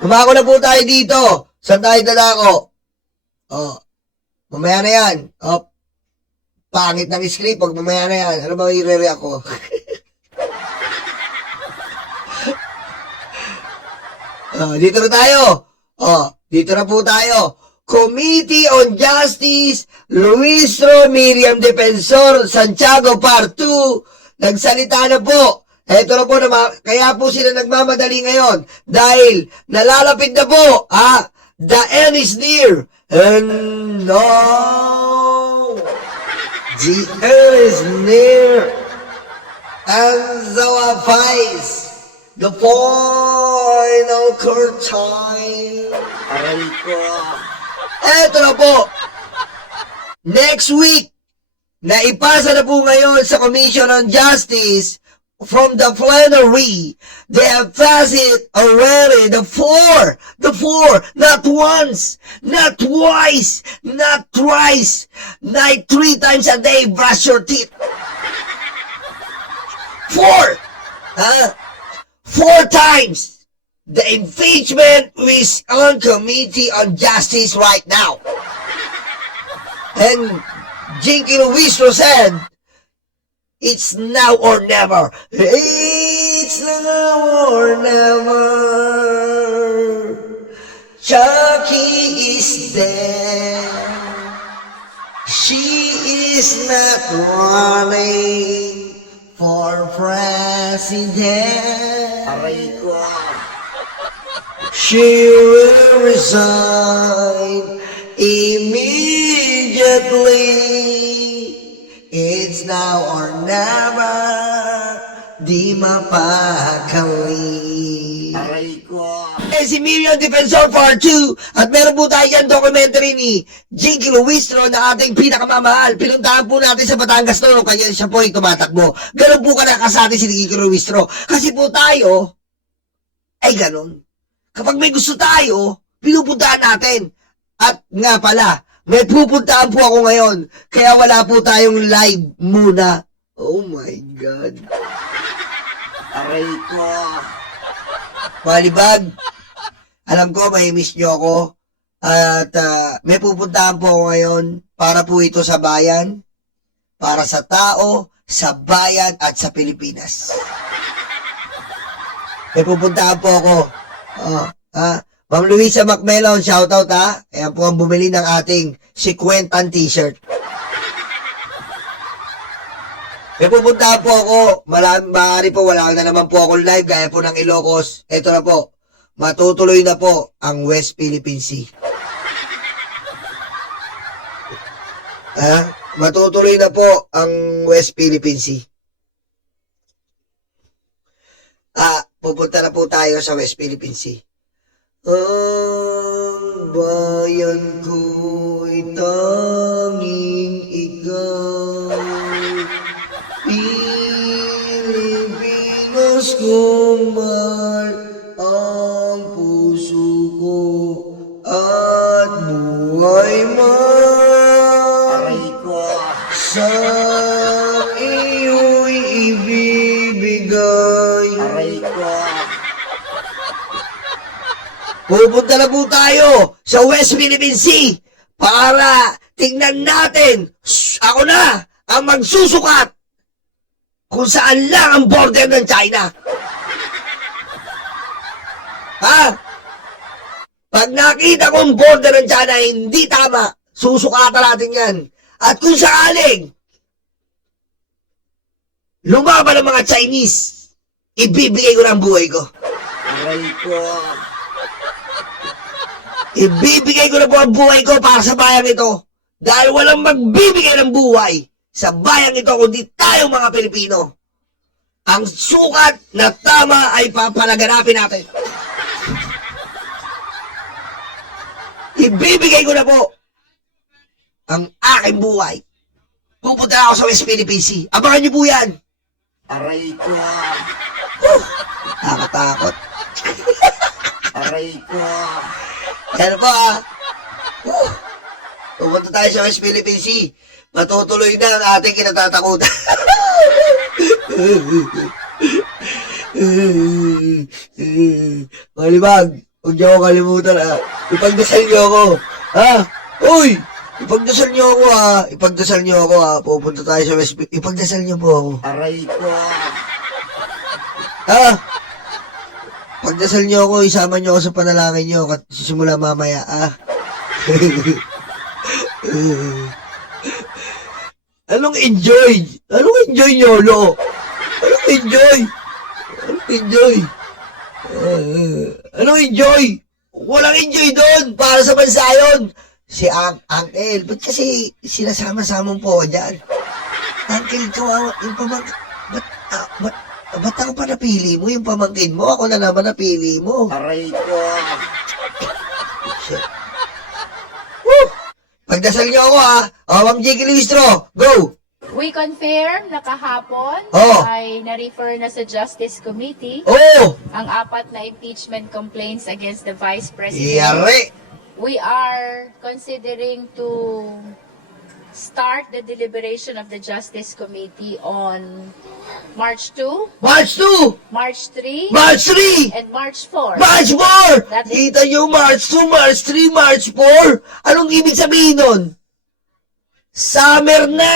Umako na po tayo dito. Saan tayo dadako? Oh, mamaya na yan. Oh, pangit ng script. Pag mamaya na yan, ano ba i-react ko? Dito na tayo. Dito na po tayo. Committee on Justice, Luistro, Miriam Defensor, Santiago Part 2. Nagsalita na po. Eto na po, kaya po sila nagmamadali ngayon. Dahil nalalapit na po, the end is near. And no, the end is near. And so I face the final curtain. Aray ko. Eto na po. Next week, naipasa na po ngayon sa Commission on Justice from the plenary. They have passed it already. The four, not once, not twice, not thrice, not 3 times a day, brush your teeth. 4 times. The impeachment is on Committee on Justice right now. And Jinky Luistro said, it's now or never. It's now or never. Chucky is dead. She is not running for president. Aray ko. She will resign immediately. It's now or never. Di mapakali. Aray ko. Si Miriam Defensor Part 2. At meron po tayo yan documentary ni Jinky Luistro na ating pinakamamahal. Pinuntahan po natin sa Batangas noon kaya siya po ay tumatakbo. Ganun po kalakasati si Jinky Luistro. Kasi po tayo ay ganun. Kapag may gusto tayo, pinupuntahan natin. At nga pala, may pupuntahan po ako ngayon. Kaya wala po tayong live muna. Oh my God. Aray ko. Malibag. Alam ko, may miss nyo ako. At may pupuntahan po ako ngayon para po ito sa bayan. Para sa tao, sa bayan at sa Pilipinas. May pupuntahan po ako. Ma'am Luisa Macmelon, shoutout ha. Ayan po ang bumili ng ating 50 t-shirt. May pupuntahan po ako. Maaari po, wala na naman po akong live gaya po ng Ilocos. Ito na po. Matutuloy na po ang West Philippine Sea. Matutuloy na po ang West Philippine Sea. Pupunta na po tayo sa West Philippine Sea. Ang bayan ko'y tanging ikaw, Pilipinas kong mahal, ang puso ko at buhay man. Aray ko. Sa iyo'y ibibigay. Aray ko. Pupunta na po tayo sa West Philippine Sea para tingnan natin, ako na ang magsusukat kung saan lang ang border ng China. Pag nakita kong border ng China hindi tama, susukatan natin yan. At kung sakaling lumaban ng mga Chinese, ibibigay ko ng buhay ko. Aray ko. Ibibigay ko na po ang buhay ko para sa bayang ito. Dahil walang magbibigay ng buhay sa bayang ito kundi tayo mga Pilipino. Ang sukat na tama ay papalaganapin natin. Ibibigay ko na po ang aking buhay. Pupunta na ako sa West Philippine Sea. Abangan niyo po yan. Aray ko. Nakatakot. Aray ko. Yan po pupunta tayo sa West Philippine Sea. Matutuloy na ang ating kinatatakutan. Malibag, Huwag niyo ako kalimutan, ha? Ipagdasal niyo ako. Ha? Uy! Ipagdasal niyo ako, ha? Ipagdasal niyo ako, ha? Pupunta tayo sa West... Ipagdasal niyo po ako. Aray ko. Ha? Pagdasal niyo ako, isama niyo ako sa panalangin niyo at sisimula mamaya, ha? Anong enjoy? Anong enjoy, Yolo? Anong enjoy? Anong enjoy? Anong enjoy? Walang enjoy doon para sa bansa yun. Si Uncle, ba't kasi sinasama-samang po dyan? Uncle, kawawa, yung pamangkin, ba't ako pa napili mo? Yung pamangkin mo, ako na naman napili mo. Aray ko. Shit. Woo! Pagdasal niyo ako, ha? O, Ma'am Jiggy Luistro, go! We confirm na kahapon Oh. ay na-refer na sa Justice Committee Oh! ang 4 na impeachment complaints against the Vice President. Yari! We are considering to start the deliberation of the Justice Committee on March 2, March 2! March 3, March 3! and March 4. March 4! That is- Kita nyo, March 2, March 3, March 4! Anong ibig sabihin nun? Summer na!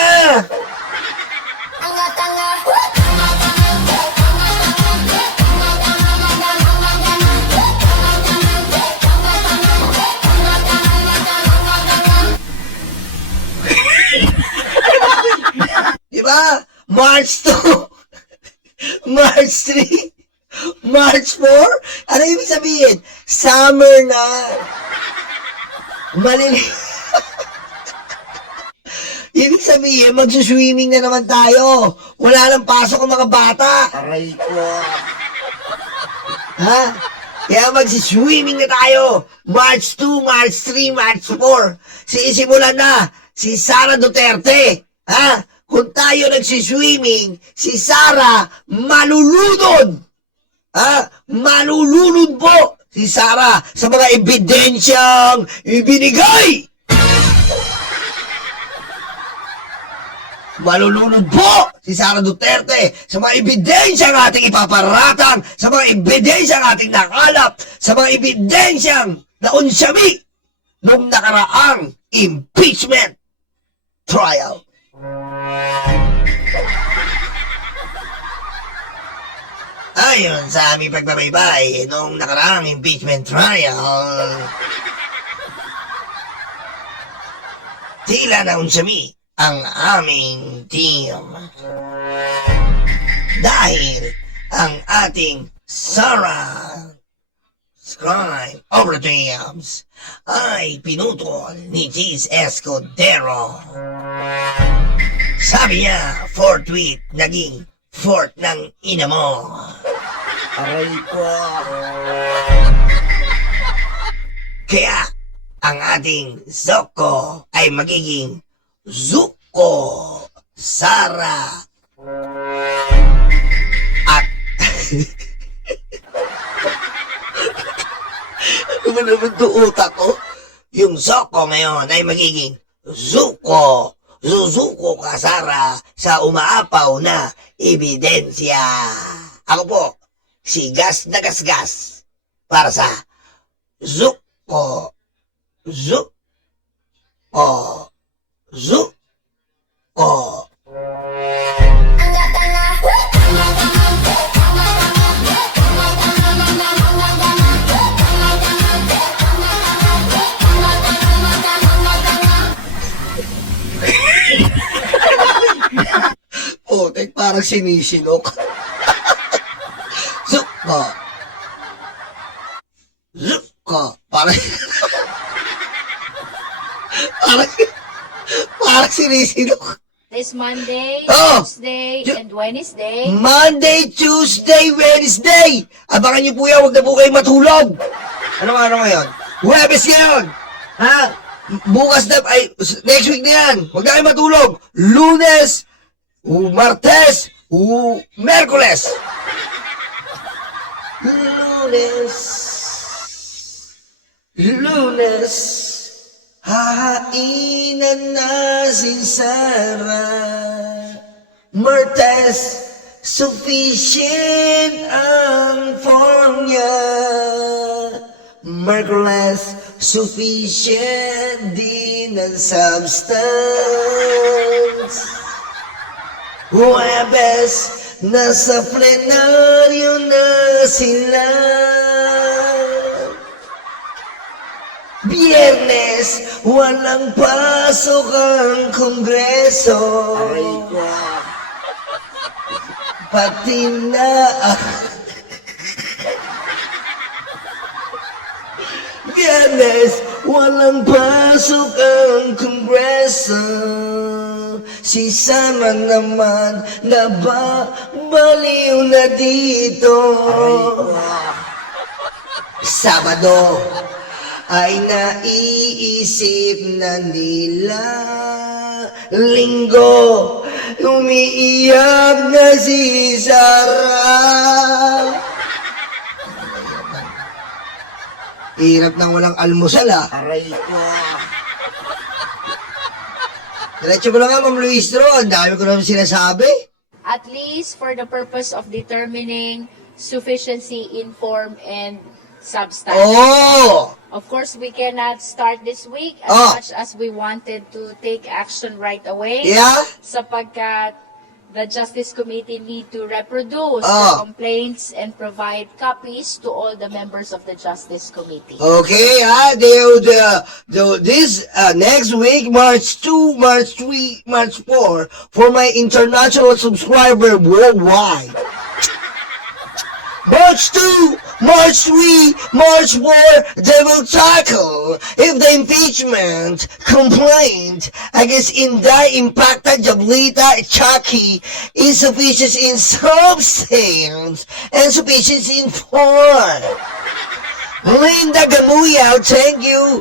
Diba? March 2, March 3, March 4? Ano ibig sabihin? Summer na! Malili... Ibig sabihin, magsuswimming na naman tayo. Wala nang pasok ang mga bata. Aray ko. Ha? Kaya magsiswimming na tayo. March 2, March 3, March 4. Sisimulan na si Sara Duterte. Ha? Kung tayo nagsiswimming, si Sara malulunod. Ha? Malulunod po si Sara sa mga ebidensyang ibinigay. Malulunod po si Sara Duterte sa mga ebidensyang ating ipaparatang, sa mga ebidensyang ating nakalap, sa mga ebidensyang naunsyami nung nakaraang impeachment trial. Ayon sa aming pagbabaybay nung nakaraang impeachment trial, tila naunsyami ang aming team. Dahil ang ating Sarah Crime Operatives ay pinutol ni Cheese Escudero. Sabi niya, forthwith naging fort ng ina mo. Aray ko. Kaya ang ating Zoko ay magiging Zuko Sara at ano ba naman to utak ko? Yung Zoko ngayon ay magiging Zuko Suzuko ka Sara sa umaapaw na ebidensya. Ako po si Gas na Gasgas para sa Zuko Zuko Zuko. Oh, parang sinisinok. Zuko. Zuko. Parang sinisinok. This Monday, Oh! Tuesday, Ju- and Wednesday. Monday, Tuesday, Wednesday. Abangan niyo po yan. Huwag na po kayo matulog. Ano ngayon? Huwebes ngayon. Ha? Bukas na, ay, next week na yan. Huwag na kayo matulog. Lunes, Martes, Merkules. Lunes, hahainan na si Sara. Martes, sufficient ang form niya. Merciless, sufficient din ang substance. Huwebes, nasa plenaryo na sila. Biyernes, walang pasok ang Kongreso. Aray ko. Pati na Biyernes, walang pasok ang Kongreso. Si Sana naman nababaliw na dito. Sabado ay naiisip na nila. Linggo, umiiyak na si Sarah. Hirap nang walang almusal, ah. Aray ko. Diretso mo lang nga, Ma'am Luistro. Ang dami ko naman sinasabi. At least for the purpose of determining sufficiency in form and substance. Oh! Of course, we cannot start this week as Oh. much as we wanted to take action right away. Yeah? Sapagkat the Justice Committee need to reproduce Oh. the complaints and provide copies to all the members of the Justice Committee. Okay, this next week, March 2, March 3, March 4, for my international subscriber worldwide. March 2, March 3, March 4, they will tackle if the impeachment complaint against Inday Impacta Jablita Chucky insufficient in substance and sufficient in form. Linda Gamuyaw, thank you.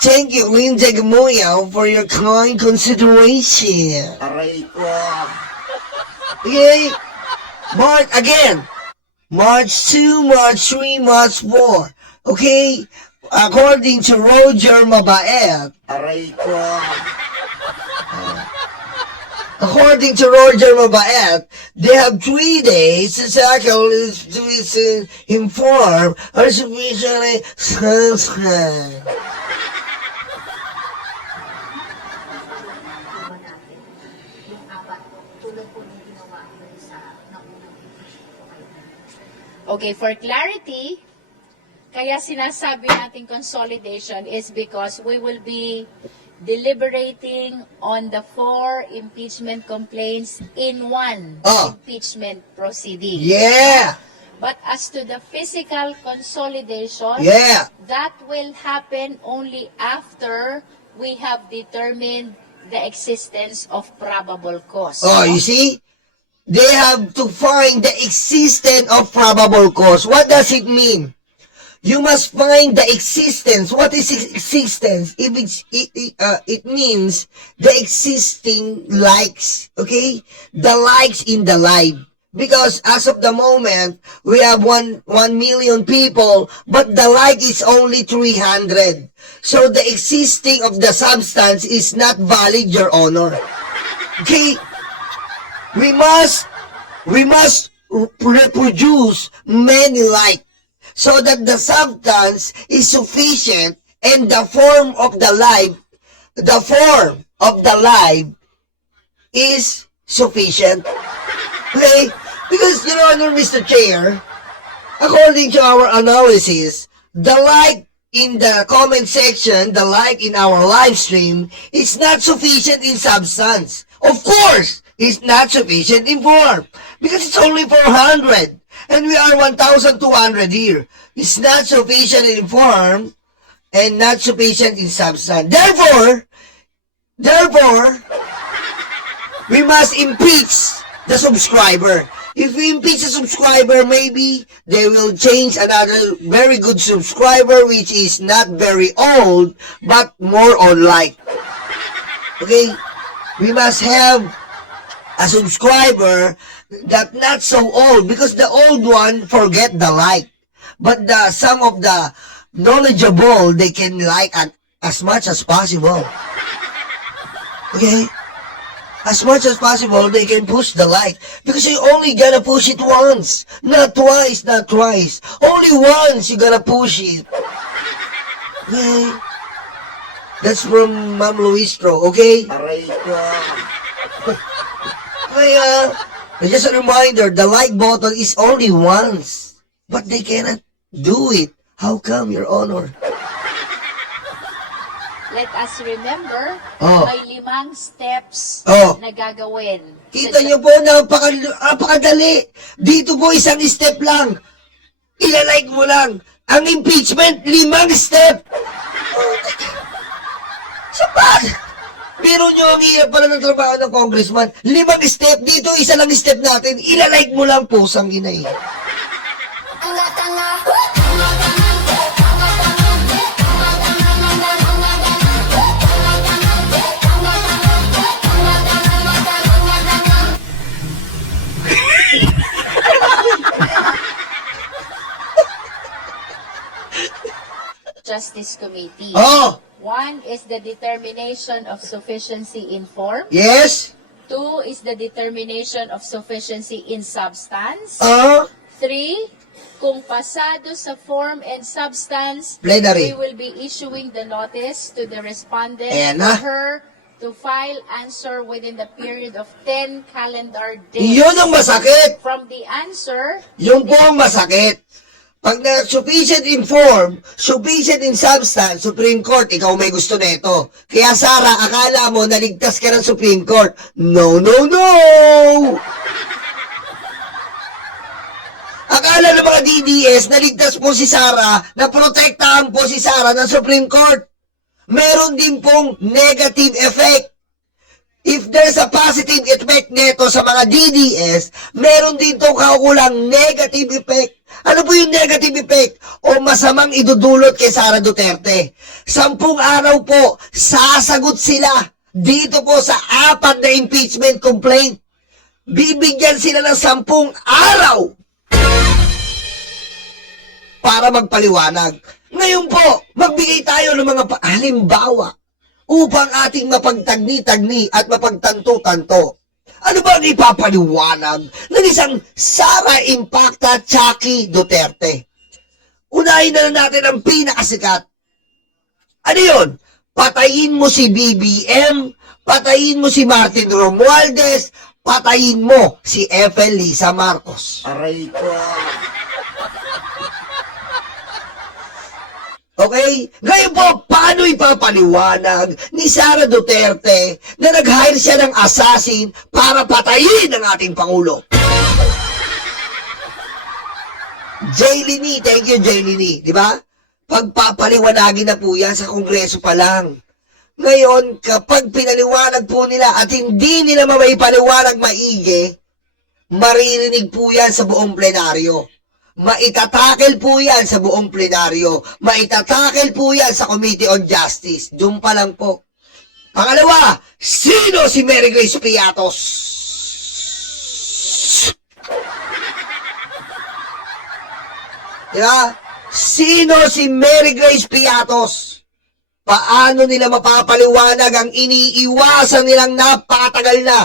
Thank you, Linda Gamuyaw, for your kind consideration. Aray ko. Okay? March 2, March 3, March 4. Okay? According to Roger Mabaet, Aray ko. according to Roger Mabaet, they have 3 days to tackle to inform or sufficiently satisfied. Okay, for clarity, kaya sinasabi natin consolidation is because we will be deliberating on the 4 impeachment complaints in one impeachment proceeding. Yeah! But as to the physical consolidation, Yeah! that will happen only after we have determined the existence of probable cause. Oh, you see? They have to find the existence of probable cause. What does it mean? You must find the existence. What is existence? If it means the existing likes, okay? The likes in the live. Because as of the moment, we have 1 million people, but the like is only 300. So the existing of the substance is not valid, Your Honor. Okay? We must reproduce many like so that the substance is sufficient and the form of the life is sufficient. Okay? Because, Your Honor, Mr. Chair, according to our analysis, the like in the comment section, the like in our live stream is not sufficient in substance. Of course, it's not sufficient in form because it's only 400 and we are 1,200 here. It's not sufficient in form and not sufficient in substance. Therefore, we must impeach the subscriber. If we impeach the subscriber, maybe they will change another very good subscriber which is not very old but more on like. Okay? We must have a subscriber that not so old because the old one forget the like. But some of the knowledgeable, they can like as much as possible. Okay? as much as possible, they can push the like. Because you only gonna push it once. Not twice, not twice. Only once you gonna push it. Okay? That's from Ma'am Luistro, okay? Aray ko. Kaya, just a reminder, the like button is only once. But they cannot do it. How come, Your Honor? Let us remember, Oh. may 5 steps Oh. na gagawin. Kita niyo po, napakadali. Dito po, isang step lang. Ilalike mo lang. Ang impeachment, 5 step. Oh, sapat. Biro nyo, ang hirap pala ng trabaho ng congressman. 5 step. Dito, isa lang step natin. Ilalike mo lang po, sanginay. Justice Committee. Oh, One is the determination of sufficiency in form. yes. 2 is the determination of sufficiency in substance. 3, kung pasado sa form and substance, Plenary. we will be issuing the notice to the respondent Ayan for na. her to file answer within the period of 10 calendar days. Yun ang masakit. From the answer, Yung po ang masakit. Pag na sufficient in form, sufficient in substance, Supreme Court, ikaw may gusto nito. Kaya Sara, akala mo naligtas ka ng Supreme Court. No, no, no! Akala ng mga DDS, naligtas po si Sara, na protektahan po si Sara ng Supreme Court. Meron din pong negative effect. If there's a positive effect neto sa mga DDS, meron din itong kaukulang negative effect. Ano po yung negative effect? O masamang idudulot kay Sara Duterte. 10 araw po, sasagot sila dito po sa 4 na impeachment complaint. Bibigyan sila ng 10 araw para magpaliwanag. Ngayon po, magbigay tayo ng mga halimbawa upang ating mapagtagni-tagni at mapagtanto-tanto. Ano ba ang ipapaliwanag ng isang Sara Impacta Chucky Duterte? Unahin na natin ang pinakasikat. Ano yun? Patayin mo si BBM, patayin mo si Martin Romualdez, patayin mo si Ethel Lisa Marcos. Aray ko. Okay? Ngayon po, paano ipapaliwanag ni Sara Duterte na nag-hire siya ng assassin para patayin ang ating Pangulo? Jaylini, thank you Jaylini, di ba? Pagpapaliwanagin na po yan sa Kongreso pa lang. Ngayon, kapag pinaliwanag po nila at hindi nila maipaliwanag maigi, maririnig po yan sa buong plenaryo. Maitatakel po yan sa buong plenaryo. Maitatakel po yan sa Committee on Justice. Doon pa lang po. Pangalawa, sino si Mary Grace Piatos? Diba? Sino si Mary Grace Piatos? Paano nila mapapaliwanag ang iniiwasan nilang napakatagal na?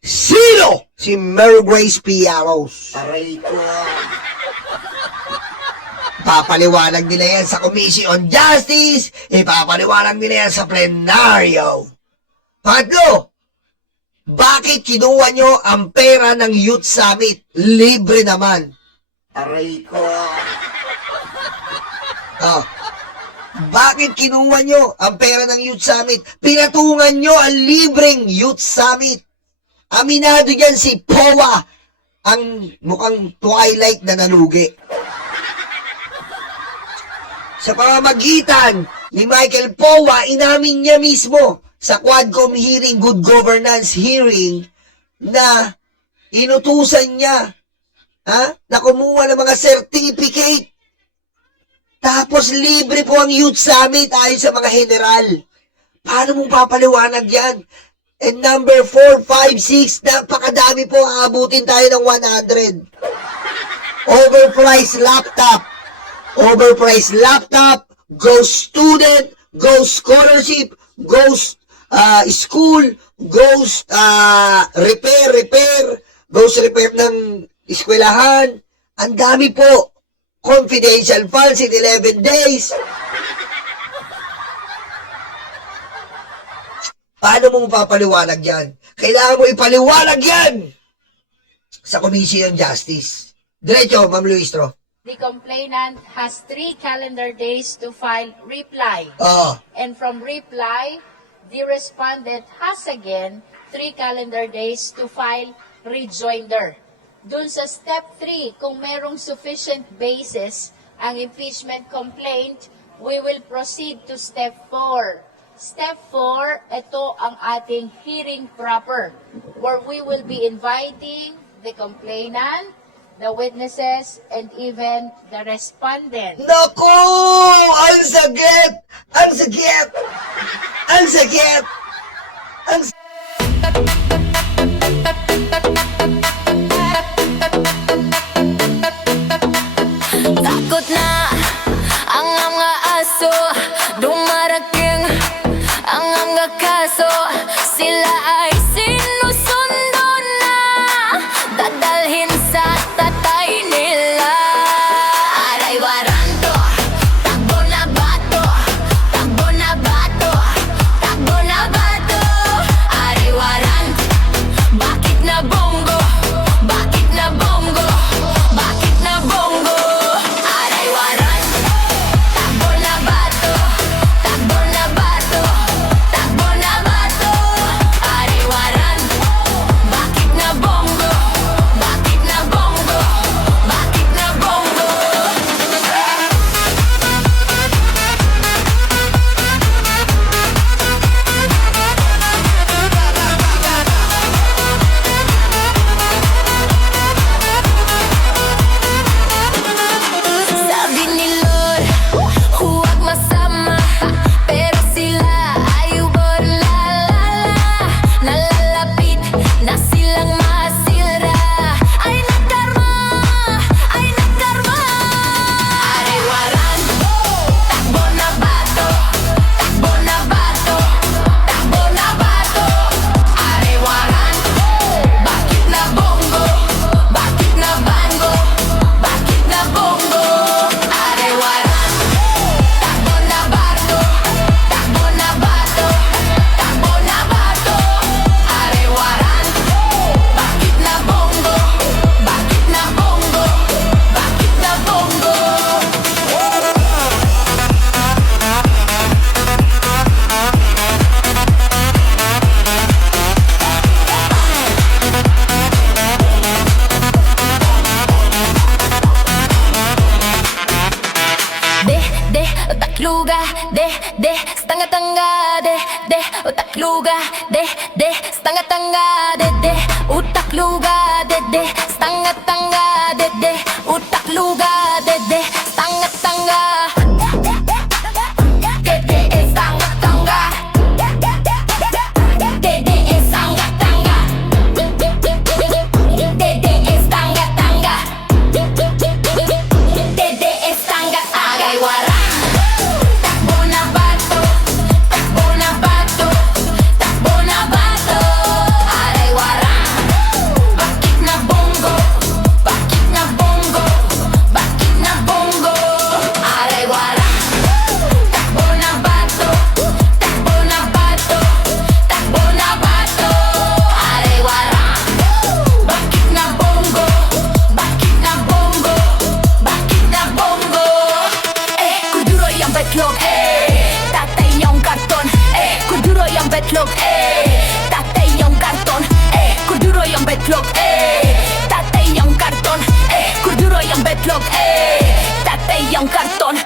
Sino si Mary Grace Piatos? Aray ko. Papaliwanag nila yan sa Commission on Justice, ipapaliwanag nila yan sa plenaryo. Pangatlo, bakit kinuha nyo ang pera ng Youth Summit? Libre naman. Aray ko. Oh. Bakit kinuha nyo ang pera ng Youth Summit? Pinatungan nyo ang libreng Youth Summit. Aminado yan si POA, ang mukhang Twilight na nalugi. Sa pamamagitan ni Michael Powa, inamin niya mismo sa Quadcom hearing, Good Governance hearing, na inutusan niya na kumuha ng mga certificate. Tapos libre po ang Youth Summit ayon sa mga general. Paano mong papaliwanag yan? And number 4, 5, 6, napakadami po, aabutin tayo ng 100. Overpriced laptop. Overpriced laptop, goes student, goes scholarship, goes school, ghost repair ng eskwelahan. Ang dami po. Confidential funds in 11 days. Paano mo mapapaliwanag yan? Kailangan mo ipaliwanag yan sa Commission on Justice. Diretso, Ma'am Luistro. The complainant has 3 calendar days to file reply. Oo. And from reply, the respondent has again 3 calendar days to file rejoinder. Dun sa step 3, kung merong sufficient basis ang impeachment complaint, we will proceed to step 4. Step 4, ito ang ating hearing proper, where we will be inviting the complainant, the witnesses, and even the respondent. Naku! Ang sakit! Ang sakit! Ang sakit! Ang Takot na ang mga aso, dumarating ang mga kaso. Sila ay sinusundo na, dadalhin sa tatay nila. Aray waranto, takbo na bato, takbo na bato, takbo na bato. Aray waranto, bakit na bongo, bakit na bongo, bakit na bongo. Aray waranto, takbo na bato, takbo na bato, takbo na bato. Aray waranto, bakit na bongo, bakit na bongo, bakit na bongo. Sabi ni Lord, huwag masama, pero sila ay nalalapit na silang masira. Ay nagkarma, ay nagkarma. Aray waranto, takbo na bato, takbo na bato, takbo na bato. Aray waranto, bakit na bongo, bakit na bango, bakit na bongo. Aray waranto, takbo na bato, takbo na bato, takbo na bato. Aray waranto, bakit na bongo, bakit na bongo, bakit na bongo. De, utakluga, de, stanga-tanga, de, utakluga, de, stanga-tanga, de, utakluga, de, stanga-tanga, de, utakluga, de, stanga-tanga. De, stanga-tanga. De, stanga-tanga. De, stanga-tanga. Dede estanga agay waranto, takbo na bato, takbo na bato, takbo na bato. Aray waranto, bakit na bongo, bakit na bongo, bakit na bongo. Aray waranto, takbo na bato, takbo na bato, takbo na bato. Aray waranto, bakit na bongo, bakit na bongo, bakit na bongo. Kuduro yung betlog, tatay yung karton. Kuduro yung betlog, tatay yung karton. Kuduro yung betlog, tatay yung karton. Kuduro yung betlog, tatay yung karton.